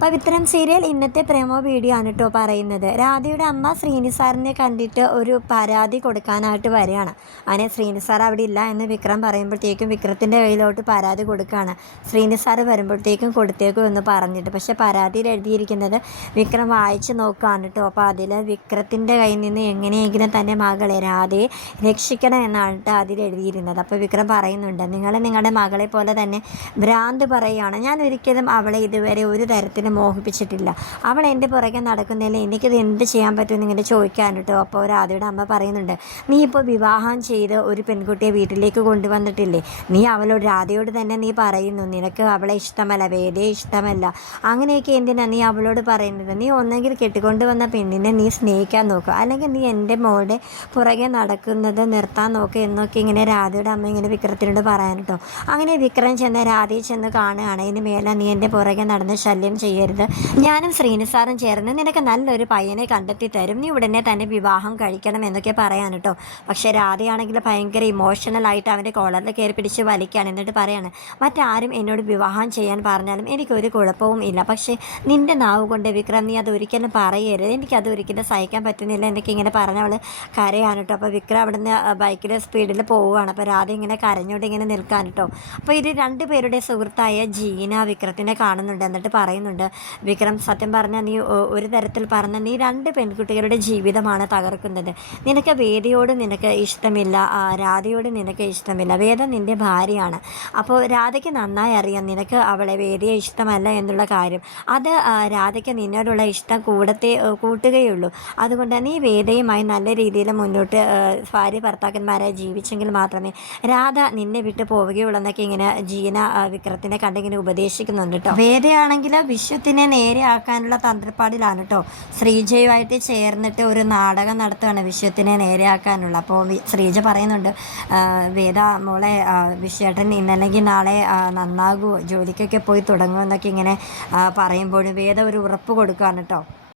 പവിത്രം serial ഇന്നത്തെ പ്രേമോ video ആണ് കേട്ടോ പറയുന്നത്. രാധയുടെ അമ്മ ശ്രീനി സാറിനെ കണ്ടിട്ട് ഒരു പരാതി കൊടുക്കാനായിട്ട് വരികയാണ്. അങ്ങനെ ശ്രീനി സാർ അവിടെ ഇല്ല എന്ന് വിക്രം പറയുമ്പോഴത്തേക്കും വിക്രത്തിന്റെ കയ്യിലോട്ട് പരാതി കൊടുക്കുകയാണ്. ശ്രീനി സാർ വരുമ്പോഴത്തേക്കും കൊടുത്തേക്കും എന്ന് പറഞ്ഞിട്ട്. പക്ഷെ പരാതിയിൽ എഴുതിയിരിക്കുന്നത് വിക്രം വായിച്ച് നോക്കുകയാണ് കേട്ടോ അപ്പോൾ അതിൽ വിക്രത്തിന്റെ കയ്യിൽ നിന്ന് എങ്ങനെയെങ്കിലും തന്നെ മകളെ രാധയെ രക്ഷിക്കണം എന്നാണ് കേട്ടോ അതിൽ എഴുതിയിരുന്നത്. അപ്പോൾ വിക്രം പറയുന്നുണ്ട് നിങ്ങൾ നിങ്ങളുടെ മകളെ പോലെ തന്നെ ഭ്രാന്ത് പറയുകയാണ്. ഞാൻ ഒരിക്കലും അവളെ ഇതുവരെ ഒരു തരത്തിലും മോഹിപ്പിച്ചിട്ടില്ല. അവൾ എന്റെ പുറകെ നടക്കുന്നതിൽ എനിക്കിത് എന്ത് ചെയ്യാൻ പറ്റുമെന്ന് ഇങ്ങനെ ചോദിക്കാൻ കേട്ടോ അപ്പോൾ രാധയുടെ അമ്മ പറയുന്നുണ്ട് നീ ഇപ്പോൾ വിവാഹം ചെയ്ത് ഒരു പെൺകുട്ടിയെ വീട്ടിലേക്ക് കൊണ്ടുവന്നിട്ടില്ലേ? നീ അവളോട് രാധയോട് തന്നെ നീ പറയുന്നു നിനക്ക് അവളെ ഇഷ്ടമല്ല വേദയെ ഇഷ്ടമല്ല. അങ്ങനെയൊക്കെ എന്തിനാണ് നീ അവളോട് പറയുന്നത്? നീ ഒന്നെങ്കിൽ കെട്ടിക്കൊണ്ട് വന്ന പെണ്ണിനെ നീ സ്നേഹിക്കാൻ നോക്കുക അല്ലെങ്കിൽ നീ എന്റെ മോളുടെ പുറകെ നടക്കുന്നത് നിർത്താൻ നോക്കുക എന്നൊക്കെ ഇങ്ങനെ രാധയുടെ അമ്മ ഇങ്ങനെ വിക്രത്തിനോട് പറയാൻ കേട്ടോ അങ്ങനെ വിക്രം ചെന്ന് രാധയെ ചെന്ന് കാണുകയാണ്. ഇനി മേലെ നീ എന്റെ പുറകെ നടന്ന് ശല്യം ചെയ്യരുത്. ഞാനും ശ്രീനിസാറും ചേർന്ന് നിനക്ക് നല്ലൊരു പയ്യനെ കണ്ടെത്തി തരും. നീ ഉടനെ തന്നെ വിവാഹം കഴിക്കണം എന്നൊക്കെ പറയാൻ കേട്ടോ. പക്ഷേ രാധയാണെങ്കിൽ ഭയങ്കര ഇമോഷണൽ ആയിട്ട് അവന്റെ കോളറിൽ കയറി പിടിച്ച് വലിക്കുകയാണ്. എന്നിട്ട് പറയാണ് മറ്റാരും എന്നോട് വിവാഹം ചെയ്യാൻ പറഞ്ഞാലും എനിക്കൊരു കുഴപ്പവും ഇല്ല. പക്ഷേ നിന്റെ നാവ് കൊണ്ട് വിക്രം നീ അത് ഒരിക്കലും പറയരുത്. എനിക്കത് ഒരിക്കലും സഹിക്കാൻ പറ്റുന്നില്ല എന്നൊക്കെ ഇങ്ങനെ പറഞ്ഞ അവൾ കരയാണ് കേട്ടോ. അപ്പോൾ വിക്രം അവിടുന്ന് ബൈക്കിൽ സ്പീഡിൽ പോവുകയാണ്. അപ്പോൾ രാധ ഇങ്ങനെ കരഞ്ഞോണ്ട് ഇങ്ങനെ നിൽക്കാൻ കേട്ടോ. അപ്പോൾ ഇത് രണ്ടുപേരുടെ സുഹൃത്തായ ജീന വിക്രത്തിനെ കാണുന്നുണ്ട്. എന്നിട്ട് പറയുന്നുണ്ട് വിക്രം സത്യം പറഞ്ഞാൽ നീ ഒരു തരത്തിൽ പറഞ്ഞ നീ രണ്ട് പെൺകുട്ടികളുടെ ജീവിതമാണ് തകർക്കുന്നത്. നിനക്ക് വേദിയോട് നിനക്ക് ഇഷ്ടമില്ല രാധയോട് നിനക്ക് ഇഷ്ടമില്ല. വേദ നിന്റെ ഭാര്യയാണ്. അപ്പോൾ രാധയ്ക്ക് നന്നായി അറിയാം നിനക്ക് അവളെ വേദിയെ ഇഷ്ടമല്ല എന്നുള്ള കാര്യം. അത് രാധയ്ക്ക് നിന്നോടുള്ള ഇഷ്ടം കൂടത്തെ കൂട്ടുകയുള്ളൂ. അതുകൊണ്ട് നീ വേദയുമായി നല്ല രീതിയിൽ മുന്നോട്ട് ഭാര്യ ഭർത്താക്കന്മാരെ ജീവിച്ചെങ്കിൽ മാത്രമേ രാധ നിന്നെ വിട്ടു പോവുകയുള്ളൂ എന്നൊക്കെ ഇങ്ങനെ ജീന വിക്രത്തിനെ കണ്ടിങ്ങനെ ഉപദേശിക്കുന്നുണ്ട് കേട്ടോ. വേദയാണെങ്കിൽ വിശ്വത്തിനെ നേരെയാക്കാനുള്ള തന്ത്രപ്പാടിലാണ് കേട്ടോ ശ്രീജയുമായിട്ട് ചേർന്നിട്ട് ഒരു നാടകം നടത്തുകയാണ് വിശ്വത്തിനെ നേരെയാക്കാനുള്ള അപ്പോൾ ശ്രീജ പറയുന്നുണ്ട് വേദ മോളെ വിശ്വേട്ടൻ ഇന്നല്ലെങ്കിൽ നാളെ നന്നാകൂ ജോലിക്കൊക്കെ പോയി തുടങ്ങുമെന്നൊക്കെ ഇങ്ങനെ പറയുമ്പോഴും വേദ ഒരു ഉറപ്പ് കൊടുക്കുകയാണ് കേട്ടോ